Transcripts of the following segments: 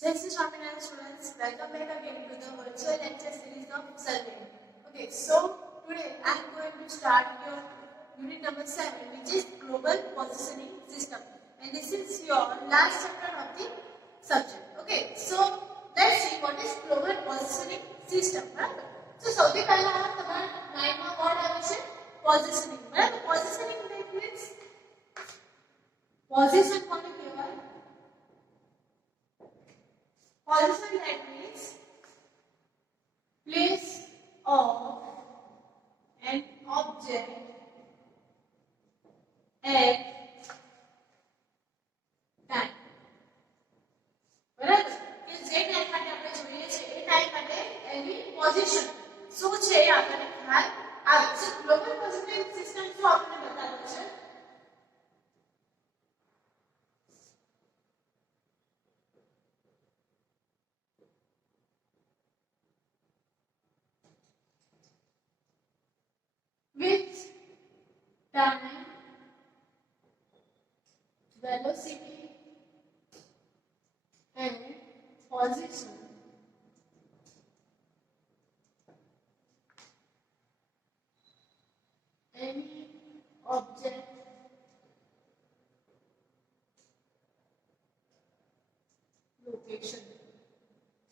Jai Shri Swaminarayan students, welcome back again to the virtual lecture series of survey. Okay, so today I am going to start your unit number 7, which is Global Positioning System, and this is your last chapter of the subject. Okay, so let's see what is Global Positioning System. Right? So સૌથી પહેલા તમારા માઇન્ડમાં word આવે છે positioning. બરાબર, positioning means position કોને કહેવાય? Position, that means place of an object at time. બરાબર, કે જે ટાઈમ માટે આપણે જોઈએ છે એ ટાઈમ માટે એની પોઝિશન શું છે એ આપણને ખ્યાલ આવે છે. ગ્લોબલ પોઝિશનિંગ સિસ્ટમ શું આપણને બતાવે છે? With time, velocity and position any object location.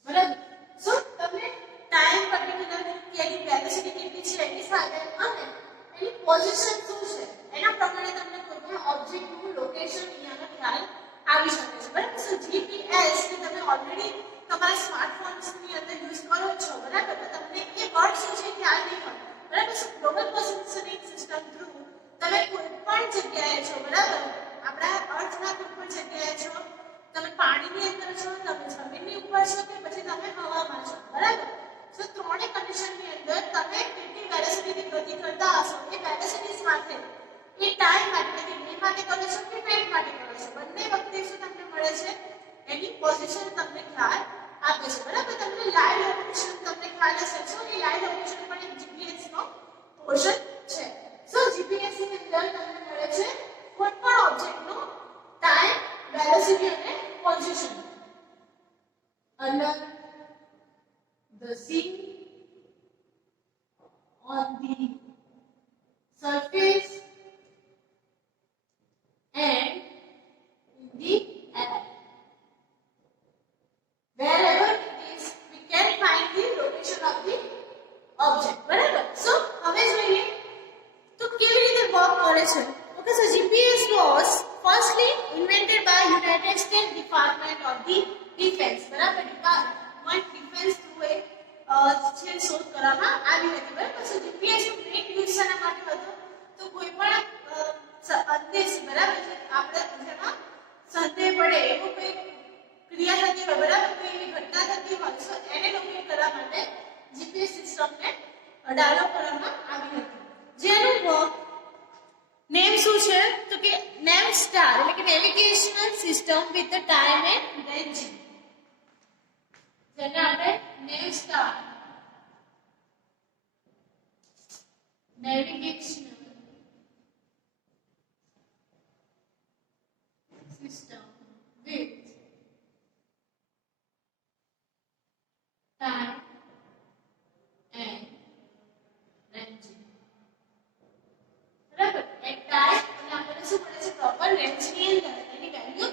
બરાબર, સો તમને ટાઈમ પર્ટિક્યુલર કે એની વેલોસિટી કેટલી છે એની સાથે અને એની પોઝિશન શું છે એના પ્રમાણે તમને કોઈ પણ ઓબ્જેક્ટનું લોકેશન અહીંયાનો ખ્યાલ આવી શકે છે. બરાબર, સો જીપીએસ ને તમે ઓલરેડી તમારા સ્માર્ટફોન્સની અંદર યુઝ કરો છો. બરાબર, તો તમને એ વર્ડ શું છે ખ્યાલ નહીં હોય. બરાબર, સો ગ્લોબલ પોઝિશનિંગ સિસ્ટમ થ્રુ તમે કોઈ પણ જગ્યાએ છો. બરાબર, આપણા અર્થના કોઈ પણ જગ્યાએ છો, તમે પાણીની અંદર છો, તમે જમીનની ઉપર છો કે પછી તમે હવામાં છો. બરાબર, સો ત્રણેય કન્ડિશનની અંદર તમે કેટલી વેલોસિટીથી ગતિ કરતા હશો એ વેલોસિટી સાથે એ ટાઈમ માટે કે બે માટે કરો છો કે ટાઈમ માટે કરો છો, બંને વખતે શું તમને મળે છે એની પોઝિશન તમને ખ્યાલ આપે છે. બરાબર, તમને લાઈવ લોકેશન તમને ખ્યાલ હશે. સો એ લાઈવ લોકેશન પણ એક જીપીએસ નો પોર્શન છે. સો જીપીએસ ની અંદર તમને મળે છે કોઈ પણ ઓબ્જેક્ટનો time, velocity and position under the sea, on the surface and in the air. Wherever it is, we can find the location of the object. બરાબર, so હવે જોઈએ તો કેવી રીતે વર્ક કરે છે. Okay, so GPS was firstly invented by United States Department of the Defense. બરાબર, Department Defense through એ જે શોધ કરવામાં આવી હતી. બરાબર, so GPS નું મેઇન યુઝ શેના માટે હતો? તો કોઈ પણ અંદેશ, બરાબર, જે આપણે જેમાં સંદેહ પડે એવું કોઈ ક્રિયા થતી હોય, બરાબર, કોઈ એવી ઘટના થતી હોય, so એને લોકેટ કરવા માટે GPS સિસ્ટમને ડેવલપ કરવામાં આવી હતી. જેનું વર્ક નેમ શું છે તો કે નેમ સ્ટાર એટલે કે navigational system with the time and ranging, જેને આપણે NAVSTAR navigational system with time and ranging. બરાબર, એક ટાઈમ અને આપણને શું મળે છે પ્રોપર રેન્જની અંદર એની વેલ્યુ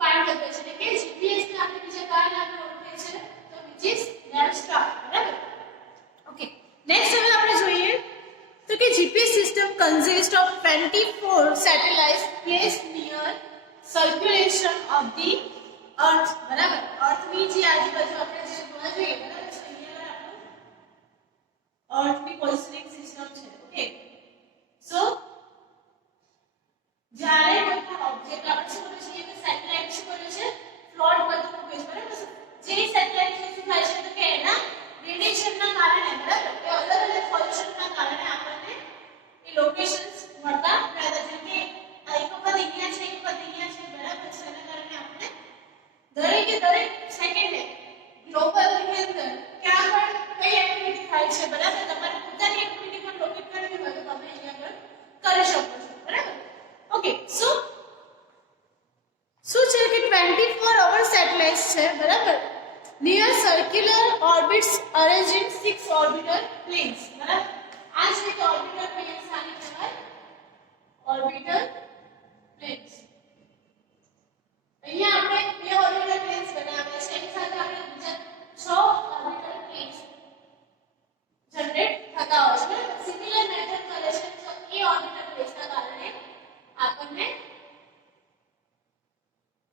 ફાઇન્ડ કરવી છે. એટલે કે જીપીએસ ને આપણે બીજા કયા નામે ઓળખીએ છે તો which is નેમ સ્ટાર. બરાબર, ઓકે, નેક્સ્ટ હવે આપણે જોઈએ તો કે GPS system consist of 24 satellites placed near circulation of the earth. બરાબર, અર્થની જે આજુબાજુ આપણે જે જોવા જોઈએ. બરાબર, તો અહીંયા આપણું અર્થની પોઝિશનિંગ સિસ્ટમ છે. ઓકે, સો જ્યારે કોઈ પણ ઓબ્જેક્ટ આપણે શું કરીએ છીએ કે સેટેલાઇટ શું કરે છે ફ્લોટ કરતું મૂકે છે. બરાબર, જે સેટેલાઇટ શું થાય છે તો કે એના રેડિયેશનના કારણે, બરાબર, કે અલગ અલગ પોલ્યુશનના કારણે આપણને એ લોકેશન્સ મળતા રહે છે. જેમ કે એક વખત અહીંયા છે, એક વખત અહીંયા છે. બરાબર, છે એના કારણે આપણે દરેકે દરેક સેકન્ડે ગ્લોબલ ની અંદર ક્યાં પણ કઈ એક્ટિવિટી થાય છે. બરાબર, તમારી પોતાની એક્ટિવિટી પણ લોકેટ છે બરાબર near circular orbits arrange in 6 orbital planes બરાબર આ છે કે ઓર્બિટલ પ્લેન્સ આને કહેવાય ઓર્બિટલ પ્લેન્સ અહીંયા આપણે બે ઓર્બિટલ પ્લેન્સ બનાવ્યા છે એની સાથે આપણે બીજા 6 ઓર્બિટલ પ્લેન્સ જનરેટ થતા હોય છે સિમિલર મેથડ કરે છે તો એ ઓર્બિટલ પ્લેન્સના કારણે આપણને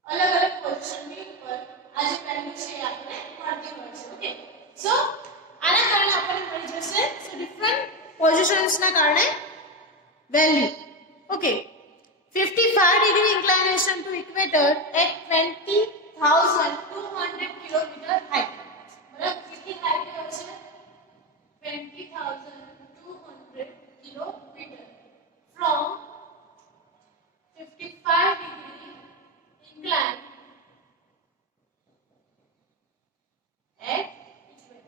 अलग अलग पोजीशन में ऊपर आज वैल्यू છે આપણે મળતી હોય છે ઓકે સો આના કારણે આપણને મળી જશે સો ડિફરન્ટ પોઝિશન્સ ના કારણે value okay 55 degree inclination to equator at 20,200 kilometer height બરાબર કેટલી હાઈટ હોય છે 20,200 kilometer from 55 degree incline at equator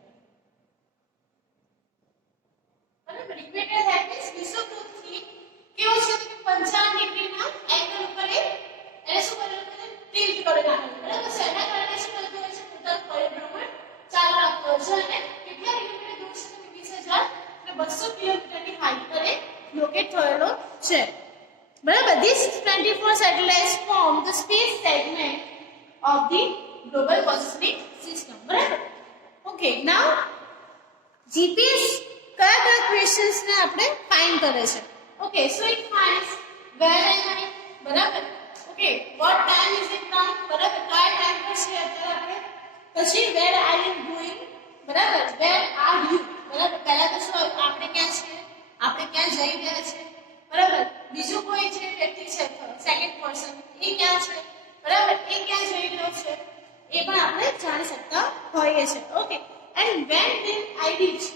બરાબર equator that means વિષુવવૃત્તથી કેવો છે કે 55 ડિગ્રીના એંગલ ઉપર એને શું કરેલું છે ટિલ્ટ કરી નાખેલું બરાબર છે એના કારણે શું થતું હોય છે પોતાનું પરિભ્રમણ ચાલુ રાખતો હોય છે અને કેટલા કિલોમીટર દૂર છે કે 20,200 કિલોમીટરની હાઈટ પર લોકેટ થયેલો છે બરાબર these 24 satellites form the space segment of the global positioning system બરાબર okay now GPS કયા ક્વેશ્ચન્સ ને આપણે ફાઇન્ડ કરે છે okay so it finds where am I બરાબર okay what time is it now બરાબર કયા ટાઈમ પર છે અત્યારે આપણે પછી where I am going બરાબર where are you બરાબર પહેલા તો શું આપણે ક્યાં છે આપણે ક્યાં જઈ રહ્યા છે બરાબર બીજું કોઈ જે વ્યક્તિ છે સેકન્ડ પર્સન એ ક્યાં છે બરાબર એ ક્યાં જઈ રહ્યો છે એ પણ આપણે જાણી શકતા હોઈએ છે okay and when will I reach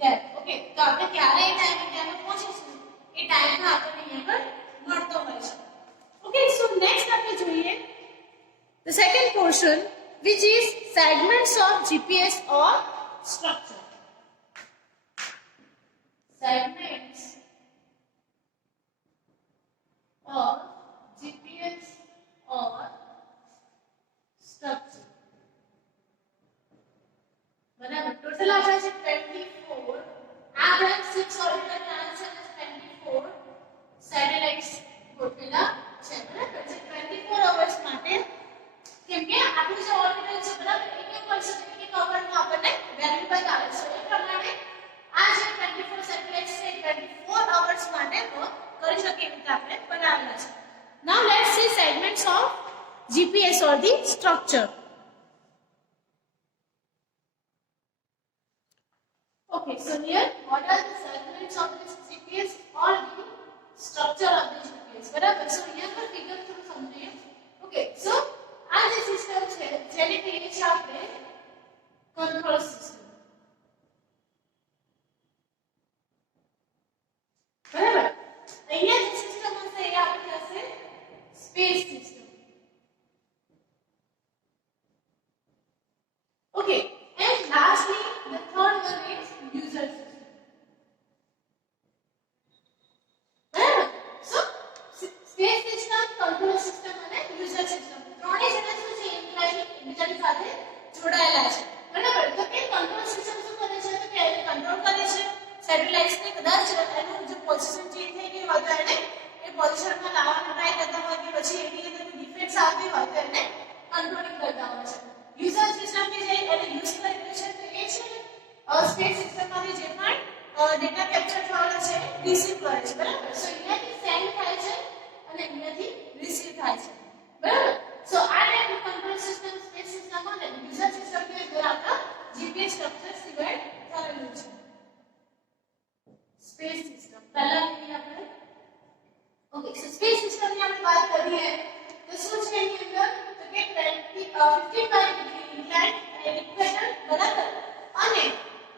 there okay તો આપણે ક્યારે એ ટાઈમે ત્યાં પહોંચીશું એ ટાઈમમાં આપણને અહીંયા પર મળતો હોય છે ઓકે સો નેક્સ્ટ આપણે જોઈએ the second portion which is segments of GPS or structure segments or GPS or structure બરાબર ટોટલ આપણે છે 24 આ બ્લેક 6 ઓર્બિટલ પ્લાન્સ છે 24 સેટેલાઇટ્સ ગોઠવેલા છે બરાબર જે 24 અવર્સ માટે કેમ કે આપણું જે ઓર્બિટલ છે બરાબર એક વર્ષ એક અવરમાં આપણને વેલ્યુ બતાવે છે એ પ્રમાણે આ જે 24 સેટેલાઇટ્સ છે 24 અવર્સ માટે વર્ક કરી શકે એવી રીતે આપણે બનાવેલા છે now let's see segments of GPS or the structure okay so here what are the segments of this GPS or the structure of the GPS બરાબર so અહીંયા પર ફિગર થોડું સમજીએ okay so આ જે સિસ્ટમ છે જેને કહીએ છીએ આપણે કંટ્રોલ સિસ્ટમ બરાબર અહીંયા જે સિસ્ટમ હશે એ આપણી હશે space system okay and lastly the third one is user system બરાબર so space system control system અને યુઝર સિસ્ટમ ત્રણેય જણા શું છે એકબીજાની સાથે જોડાયેલા છે બરાબર તો કે કંટ્રોલ સિસ્ટમ શું કરે છે તો કે કંટ્રોલ કરે છે સેટેલાઇટ્સ ને કદાચ એનું જે પોઝિશન ચેન્જ થઈ ગઈ હોય તો એને એ પોઝિશનમાં લાવવાનો ટ્રાય કરતા હોય કે પછી એની અંદર ડિફેક્ટ્સ આવતી હોય તો એને કંટ્રોલિંગ કરતા હોય છે યુઝર સિસ્ટમ કે જે એને યુઝ કરી રહ્યું છે તો એ છે સ્પેસ સિસ્ટમમાંથી જે પણ ડેટા કેપ્ચર થવાનો છે રિસીવ કરે છે બરાબર સો અહીંયાથી સેન્ડ થાય છે અને અહીંયાથી રિસીવ થાય છે બરાબર સો આ ટાઈપનું કંટ્રોલ સિસ્ટમ સ્પેસ સિસ્ટમ અને યુઝર સિસ્ટમ ની અંદર આપણા જીપીએસ સ્ટ્રક્ચર સિવાય કરેલું છે સ્પેસ સિસ્ટમ પહેલા લઈએ આપણે ઓકે સો સ્પેસ સિસ્ટમ ની આપણે વાત કરીએ તો શું છે એની અંદર તો કે 55 ડિગ્રી ઇનક્લાઇન અને ઇક્વેટર બરાબર અને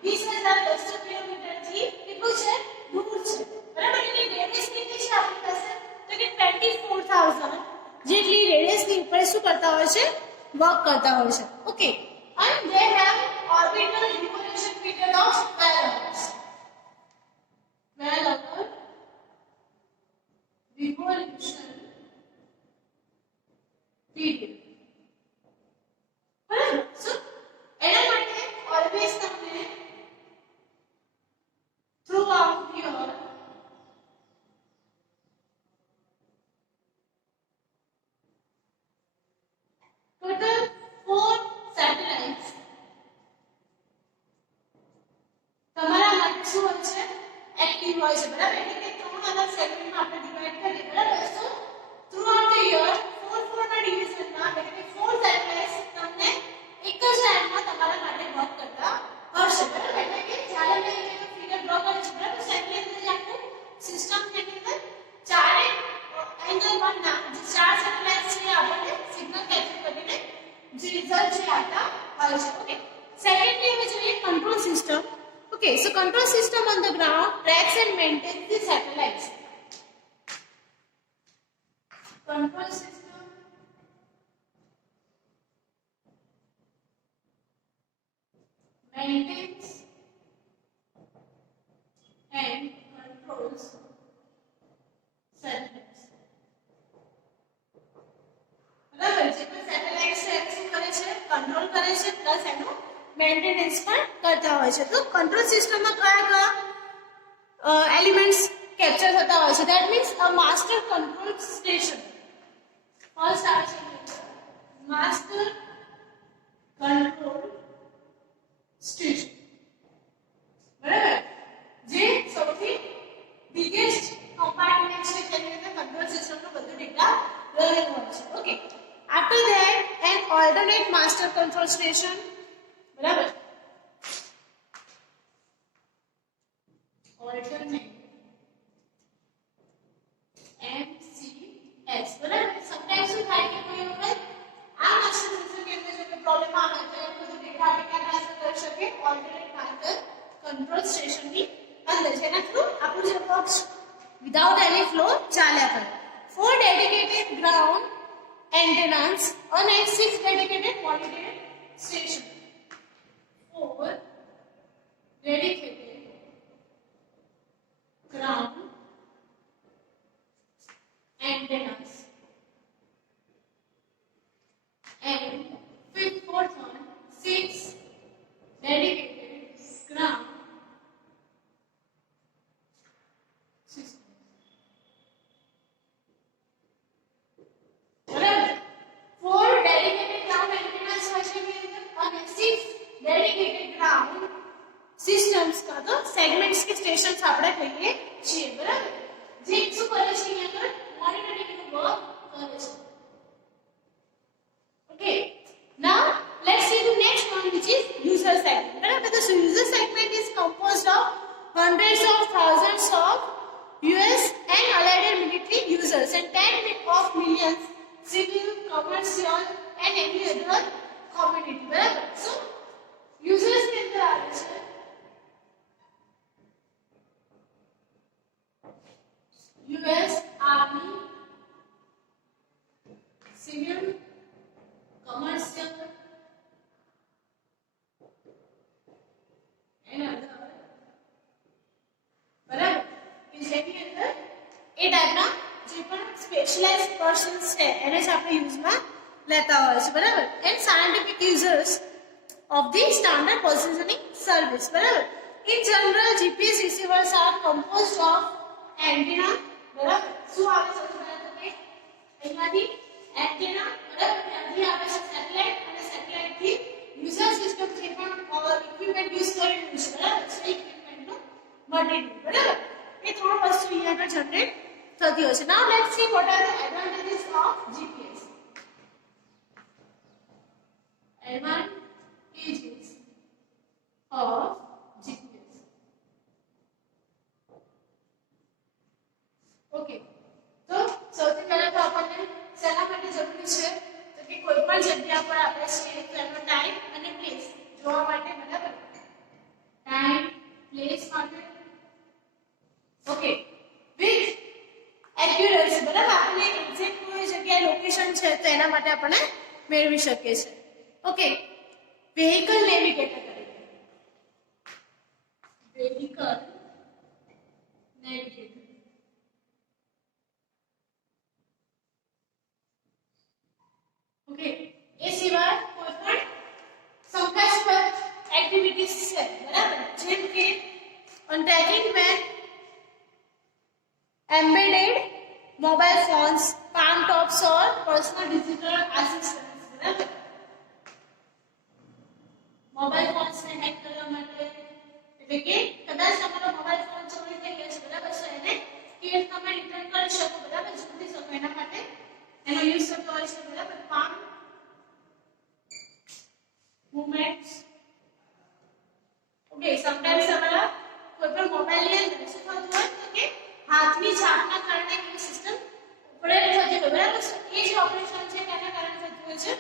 20,200 કિલોમીટર થી કેટલું છે દૂર છે બરાબર એટલે રેડિયસ કેટલી છે આપણી પાસે તો કે 24,000 જેટલી રેડિયસ ની ઉપર શું કરતા હોય છે વર્ક કરતા હોય છે okay and they have orbital revolution period of 12 hours 12 hour revolution period message આપતા હોય છે. ઓકે, સેકન્ડલી હવે જોઈએ control system. Okay, so control system on the ground tracks and maintains the satellites. Control system maintains and controls satellites. બરાબર, જે પણ satellite છે શું કરે છે, કંટ્રોલ કરે છે પ્લસ એનું મેન્ટેનન્સ પણ કરતા હોય છે. તો કંટ્રોલ સિસ્ટમમાં કયા કયા એલિમેન્ટ્સ કેપ્ચર થતા હોય છે? That means uh master control station. First આવે છે માસ્ટર કંટ્રોલ સ્ટેશન. બરાબર, જે સૌથી બિગેસ્ટ કમ્પાર્ટમેન્ટ છે જેની અંદર કંટ્રોલ સિસ્ટમનો બધો ડેટા રહેલો હોય છે. Okay, after that an alternate master control station. બરાબર, ઓલ્ટરનેટ MCS. બરાબર, સમટાઈમ્સ શું થાય કે કોઈ વખત આ માસ્ટર સિસ્ટમ કે અંદર જો કોઈ પ્રોબ્લેમ આવે તો એ બધું ડેટા આપણે ક્યાં ટ્રાન્સફર કરી શકીએ? ઓલ્ટરનેટ માસ્ટર કંટ્રોલ સ્ટેશનની અંદર, જેના થ્રુ આપણું જે વર્ક વિધાઉટ એની ફ્લો ચાલ્યા કરે. 4 dedicated ground antennas and 6 dedicated monitoring station. 4 dedicated ground antennas and fourth one 6 dedicated ground system. બરાબર, 4 dedicated ground antennas હોય છે કે અને 6 dedicated ground systems કા તો સેગમેન્ટ્સ કે સ્ટેશન્સ આપણે કહીએ છીએ. બરાબર, જે શું કરે છે અહીંયા આગળ મોનિટરિંગ નું વર્ક કરે છે. Okay, now let's see the next one, which is user segment. Barabar, so user segment is composed of hundreds of thousands of US and allied military users and 10 of millions civil, commercial and any other community. Barabar, so users के अंदर आ रहे हैं US Army, civil, commercial and other. બરાબર, કે જેની અંદર એ ટાઈપના જે પણ સ્પેશિયલાઇઝ્ડ પર્સન્સ છે એને જ આપણે યુઝમાં લેતા હોય છે. બરાબર, and scientific users of the standard positioning service. બરાબર, in general GPS receivers are composed of antenna. બરાબર, શું આવે છે પહેલા તો કે અહીંયાથી એન્ટેના. બરાબર, ત્યાંથી આવે છે સેટેલાઇટ અને સેટેલાઇટ થી યુઝર સિસ્ટમ જે પણ ઇક્વિપમેન્ટ યુઝ કરી રહ્યું છે. બરાબર, છે ઇક્વિપમેન્ટનું મટીરીયલ. બરાબર, એ ત્રણ વસ્તુ અહીંયા આગળ જનરેટ થતી હોય છે. Now let's see what are the advantages of GPS. Advantages of GPS. Okay, તો સૌથી પહેલા તો આપણને શેના માટે જરૂરી છે તો કે કોઈ પણ જગ્યા પર આપણે છીએ તો એનો ટાઈમ અને પ્લેસ જોવા માટે. બરાબર, ટાઈમ પ્લેસ માટે. Okay, with accuracy. બરાબર, આપણે એક્ઝેક્ટ કોઈ જગ્યાએ લોકેશન છે તો એના માટે આપણે મેળવી શકીએ છીએ. ઓકે, vehicle navigator તરીકે. vehicle navigator. ઓકે, એ સિવાય કોઈ પણ શંકાસ્પદ એક્ટિવિટીઝ છે. બરાબર, જેમ કે on tracking when embedded mobile phones, palm tops or personal digital assistants. બરાબર, મોબાઈલ ફોન્સ ને હેક કરવા માટે, એટલે કે કદાચ તમારો મોબાઈલ ફોન ચોરી થઈ ગયો છે. બરાબર, so એને કેવી તમે રિટર્ન કરી શકો. બરાબર, શોધી શકો એના માટે એનો યુઝ થતો હોય છે. બરાબર, પામ મૂવમેન્ટ્સ. ઓકે, સમટાઈમ્સ તમારા કોઈ પણ મોબાઈલની અંદર શું થતું હોય તો કે હાથની છાપના કારણે એની સિસ્ટમ ઉપડેલી થતી હોય. બરાબર, એ જે ઓપરેશન છે તેના કારણે થતું હોય છે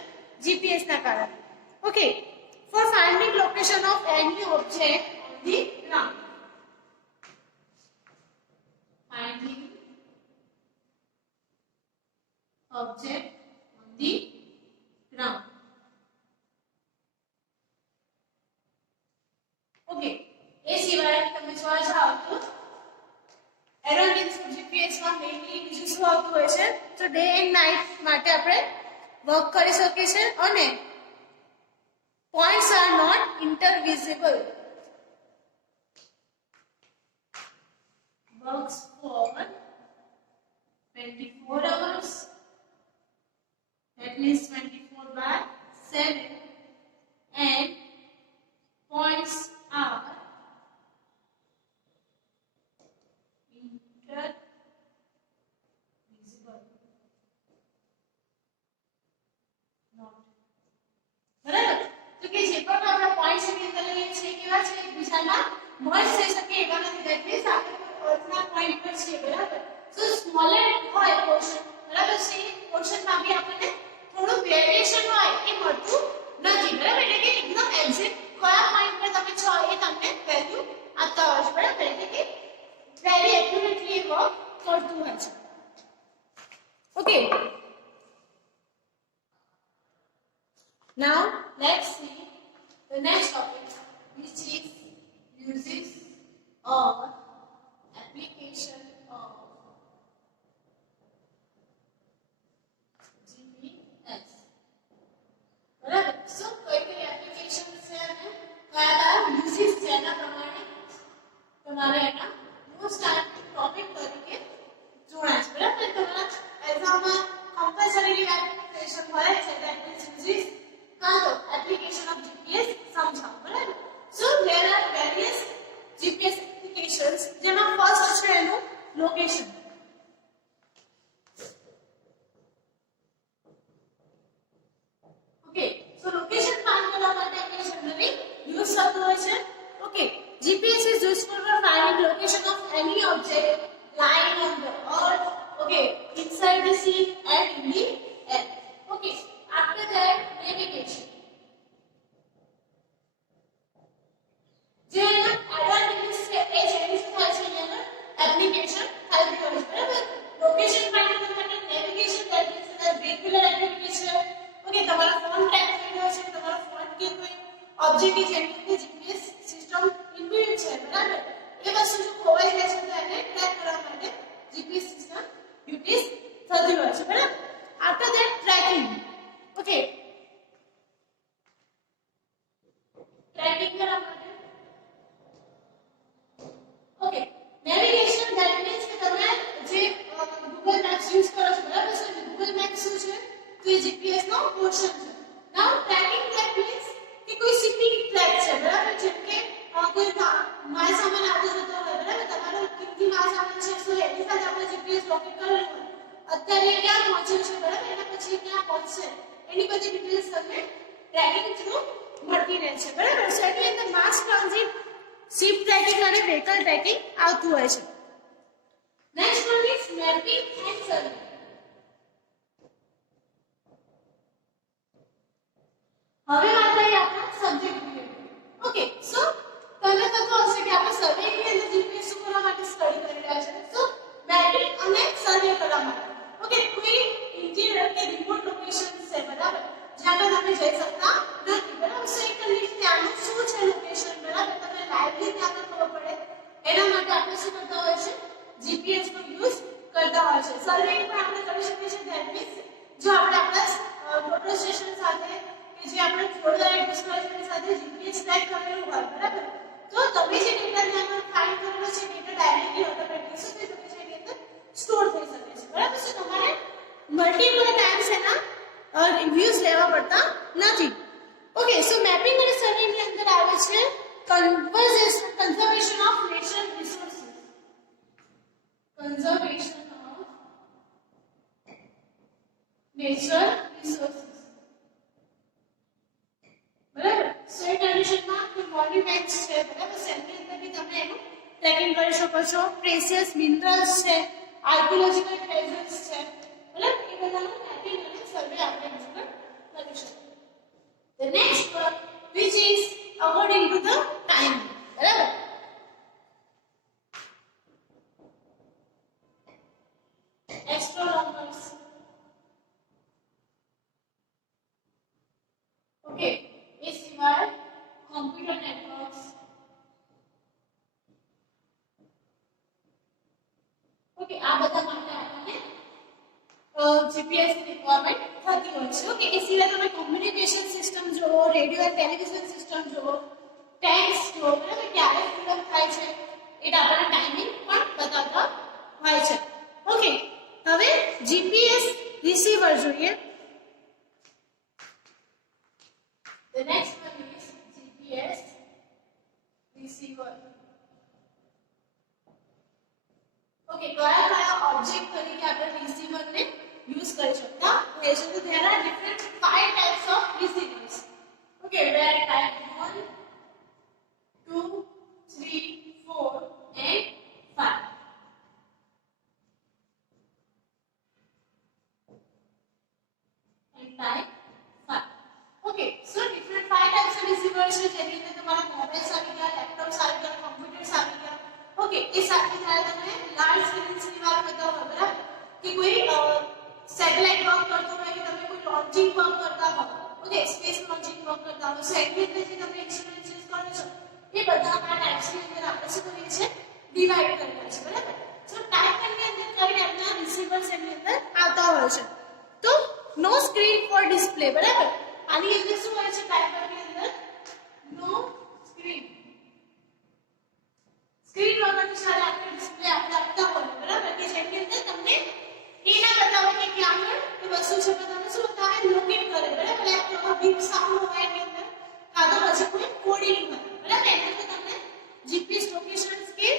જીપીએસ ના કારણે. Okay, for finding location of any object on the ground. Finding object on the ground. Okay, એ સિવાય તમે જોવા જાઓ તો એરોનિક્સ જીપીએસ માં મેઇનલી બીજું શું આવતું હોય છે તો ડે એન્ડ નાઇટ માટે આપણે વર્ક કરી શકીએ છીએ અને points are not intervisible. Works for 24 hours. That means 24/7. And points are intervisible. Not. બરાબર તો કે જે પણ આપણા પોઈન્ટ્સ ની અંદર લઈએ છીએ કેવા છે એકબીજામાં મર્જ થઈ શકે એવા નથી ધેટ મીન્સ આપણે અર્થના પોઈન્ટ પર છે બરાબર સો સ્મોલર હોય પોર્શન બરાબર છે પોર્શનમાં બી આપણને થોડું વેરિએશન હોય એ મળતું નથી બરાબર એટલે કે એકદમ એક્ઝેક્ટ કયા પોઈન્ટ પર તમે છો એ તમને વેલ્યુ આપતા હોય છે બરાબર એટલે કે વેરી એક્યુરેટલી વર્ક કરતું હોય છે okay Now let's see the next topic, which is uses or application of GPS. બરાબર so કઈ કઈ એપ્લિકેશન છે અને કયા યુઝિસ છે એના પ્રમાણે તમારે એના મોસ્ટ ટોપિક તરીકે જોડાય છે બરાબર તમારા એક્ઝામમાં કમ્પલસરી એપ્લિકેશન હોય છે that means uses Hello, application of GPS સમજાવો બરાબર so there are various GPS applications જેમાં ફર્સ્ટ છે એનું location okay so location find કરવા માટે આપણે જનરલી યુઝ થતું હોય છે okay GPS is useful for finding location of any object lying on the earth okay inside the sea and in the air okay after that navigation જે advantages છે એ જેની શું થાય છે એના એપ્લિકેશન હેલ્પ કરે છે બરાબર લોકેશન ફાઇન્ડ કરવા માટે navigation that means regular application okay તમારો ફોન ટ્રેક થઈ રહ્યો છે તમારો ફોન કે કોઈ ઓબ્જેક્ટ જેની અંદર જીપીએસ સિસ્ટમ ઇનબિલ્ટ છે બરાબર એ વસ્તુ જો ખોવાઈ જાય છે તો એને ટ્રેક કરવા માટે જીપીએસ સિસ્ટમ યુટિલાઇઝ થતી હોય છે બરાબર after that tracking okay tracking કરવા માટે ઓકે નેવિગેશન ધેટ મીન્સ કે તમે જે Google મેપ્સ યુઝ કરો છો બરાબર છે Google મેપ્સ શું છે તો એ જીપીએસ નો પોર્શન છે નાઉ ટ્રેકિંગ ધેટ મીન્સ કે કોઈ સિટી ટ્રેક છે બરાબર જેમ કે કોઈ માલ સામાન આવતો જતો હોય બરાબર તમારો કિંમતી માલ સામાન છે તો એની સાથે આપણે જીપીએસ લોકેટ કરેલું હોય અત્યારે ક્યાં પહોંચ્યું છે બરાબર એના પછી ક્યાં પહોંચશે એની બધી ડિટેલ્સ તમને ટ્રેકિંગ થ્રુ મળતી રહે છે બરાબર સો એની અંદર માસ ટ્રાન્ઝિટ શિપ ટ્રેકિંગ અને વેહિકલ ટ્રેકિંગ આવતું હોય છે next one is mapping and survey હવે વાત આવી આપણા સબ્જેક્ટ રિલેટેડ ઓકે સો તમને થતું હશે કે આપણે સર્વે ની અંદર જીપીએસ શું કરવા માટે સ્ટડી કરી રહ્યા છે સો મેપિંગ અને સર્વે કરવા માટે ઓકે કોઈ ઇન્ટિરિયર કે રિમોટ લોકેશન છે બરાબર જ્યાં તમે જઈ શકતા નથી બરાબર સો એક લિસ્ટ ત્યાંનું શું છે લોકેશન બરાબર તમને લાઈવલી ત્યાં ખબર પડે એના માટે આપણે શું કરતા હોય છે જીપીએસ નો યુઝ કરતા હોય છે સર્વેઇંગ પણ આપણે કરી શકીએ છીએ ધેટ મીન્સ જો આપણે આપણા મોટર સ્ટેશન સાથે કે જે આપણે થોડા એડ્રેસ હોય છે સાથે જીપીએસ ટ્રેક કરેલું હોય બરાબર તો તમે જે ડેટા ત્યાં ફાઇન્ડ કરેલો છે ડેટા ડાયરેક્ટલી ઓટોમેટિકલી શું થઈ શકે છે એની અંદર સ્ટોર થઈ શકે છે બરાબર સો તમારે મલ્ટીપલ ટાઈમ્સ એના રિવ્યુઝ લેવા પડતા નથી ઓકે સો મેપિંગ અને સર્વેઇંગ ની અંદર આવે છે conservation of natural resources conservation of natural resources બરાબર સો એ કન્ડિશનમાં કોઈ મોન્યુમેન્ટ્સ છે બરાબર એની અંદર બી તમે એનું ટ્રેકિંગ કરી શકો છો પ્રેશિયસ મિનરલ્સ છે આર્કિયોલોજિકલ ટ્રેઝર્સ છે બરાબર એ બધાનું મેપિંગ અને સર્વે આપણે કરી શકીએ The next ઓકે એ સિવાય કોમ્પ્યુટર નેટવર્ક્સ ઓકે આ બધા માટે આપણને જીપીએસ ની રિક્વાયરમેન્ટ થતી હોય છે ઓકે એ સિવાય તમે કોમ્યુનિકેશન સિસ્ટમ જોવો રેડિયો એન્ડ ટેલિવિઝન સિસ્ટમ જોવો ટેક્સ જોવો બરાબર ક્યારે ફ્રીડમ થાય છે એ આપણને ટાઈમિંગ પણ બતાવતા હોય છે ઓકે હવે જીપીએસ રિસીવર જોઈએ the next one is GPS receiver okay કયા ઓબ્જેક્ટ તરીકે આપણે રિસીવર ને યુઝ કરી શકતા હોય છે તો there are different 5 types of receivers okay where type 1 2 3 4 and 5 and type 5 okay so different 5 types of receivers છે જેની અંદર તમારા મોબાઈલ્સ આવી ગયા લેપટોપ્સ આવી ગયા કમ્પ્યુટર્સ આવી ગયા ઓકે એ સાથે જ્યારે તમે લાર્જ સ્ક્રીન્સ ની વાત કરતા હો બરાબર કે કોઈ સેટેલાઇટ વર્ક કરતો હોય કે તમે કોઈ લોન્ચિંગ વર્ક કરતા હો ઓકે સ્પેસ લોન્ચિંગ વર્ક કરતા હો સો એની અંદર જે તમે ઇન્સ્ટ્રુમેન્ટ યુઝ કરો છો એ બધા આ ટાઇપ્સ ની અંદર આપણે શું કરીએ છીએ ડિવાઇડ કરેલા છે બરાબર સો ટાઇપ ની અંદર કઈ ટાઇપના રિસીવર્સ એની અંદર આવતા હોય છે તો નો સ્ક્રીન ફોર ડિસ્પ્લે બરાબર આની અંદર શું હોય છે ટાઈપર ની અંદર નો સ્ક્રીન સ્ક્રીન વગરની સારે આપણે ડિસ્પ્લે આપણે આપતા હોય બરાબર કે જેની અંદર તમને એ ના બતાવે કે ક્યાં આગળ એ વસ્તુ છે પણ તમે શું બતાવે લોકેટ કરે બરાબર લાઈક તો બીપ સાઉન્ડ હોય એની અંદર કાં તો પછી કોઈ કોડિંગ હોય બરાબર એની અંદર તમને જીપીએસ લોકેશન્સ કે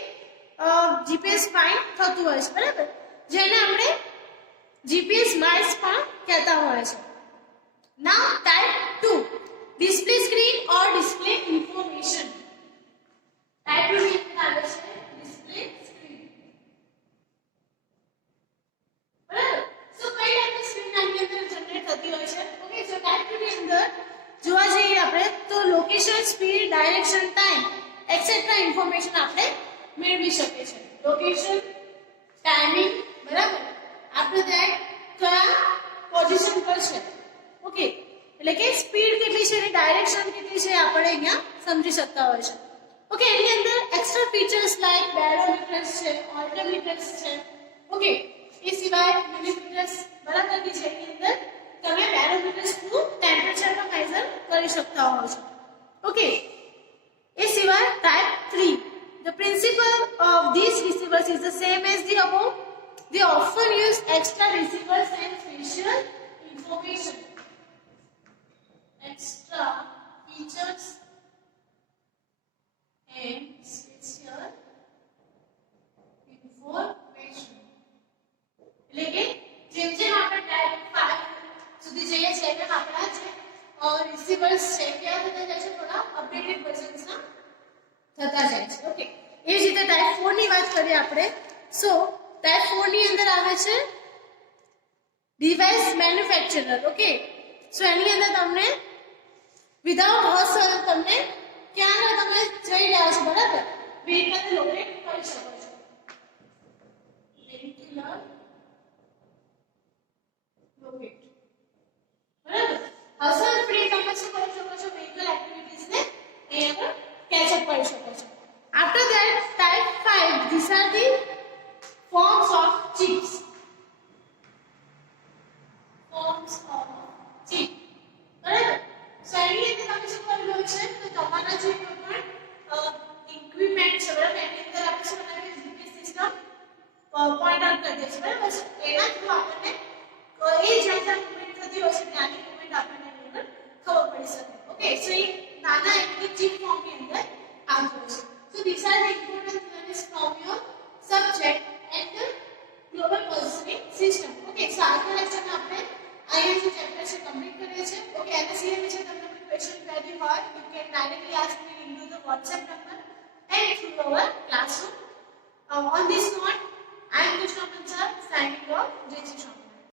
જીપીએસ ફાઇન્ડ થતું હોય છે બરાબર જેને આપણે જીપીએસ માઇલ્સ પણ કહેતા હોય છે now type 2 display screen or display information type 2 ની અંદર આવે છે display screen બરાબર સો કઈ ટાઈપની સ્ક્રીન આની અંદર જનરેટ થતી હોય છે ઓકે સો type 2 ની અંદર જોવા જઈએ આપણે તો location speed direction time et cetera information આપણે મેળવી શકીએ છીએ લોકેશન ટાઈમિંગ બરાબર આપણે ત્યાં કયા પોઝિશન પર છે ઓકે એટલે કે સ્પીડ કેટલી છે અને ડાયરેક્શન કેટલી છે આપણે અહીંયા સમજી શકતા હોય છે ઓકે એની અંદર એક્સ્ટ્રા ફીચર્સ લાઈક બેરોમીટર્સ છે ઓલ્ટોમીટર્સ છે ઓકે એ સિવાય મિલીમીટર્સ બરાબર કે જેની અંદર તમે બેરોમીટર્સ થ્રુ ટેમ્પરેચરનો મેઝર કરી શકતા હો છો ઓકે એ સિવાય type 3 the principle of these receivers is the same as the above they often use extra receivers and special information extra features and special information એટલે કે જેમ જેમ આપણે ટાઈપ 5 સુધી જઈએ છીએ તેમ આપણા જે રિસીવર્સ છે ક્યાં થતા જાય છે થોડા અપડેટેડ વર્ઝન્સના થતા જાય છે ઓકે એ જ રીતે ટાઈપ 4 ની વાત કરીએ આપણે સો ટાઈપ 4 ની અંદર આવે છે ડિવાઇસ મેન્યુફેક્ચરર ઓકે સો એની અંદર તમને વિધાઉટ હસલ તમને ક્યાં તમે જઈ રહ્યા છો બરાબર વેહિકલ લોકેટ કરી શકો છો વેહિકલ લોકેટ બરાબર હસલ ફ્રી તમે શું કરી શકો છો વેહિકલ એક્ટિવિટીઝ ને અહીંયા પર કેચ અપ કરી શકો છો after that type 5 these are the forms of chips forms of chip બરાબર સો એની અંદર તમે શું કરેલું છે તો તમારા જે કોઈ પણ ઇક્વિપમેન્ટ છે બરાબર એની અંદર આપણે શું બનાવીએ જીપીએસ સિસ્ટમ પોઈન્ટ આઉટ કરી દે છે બરાબર એના થ્રુ આપણને એ જ્યાં મૂવમેન્ટ થતી હોય છે ત્યાંની મૂવમેન્ટ આપણને એની અંદર ખબર પડી શકે ઓકે સો એ નાના એક ચિપ ફોર્મની અંદર આવતું હોય છે સો these are the important theories from your subject and the global positioning system okay સો આજના લેક્ચરમાં આપણે અહીંયા જે ચેપ્ટર છે કમ્પ્લીટ કરીએ છીએ ઓકે એના સિવાય વિશે તમને કોઈ ક્વેશ્ચન ક્વેરી હોય you can directly ask me into the WhatsApp number and through our classroom on this note I am Krishna Pansar signing off. Jai Shri Ram.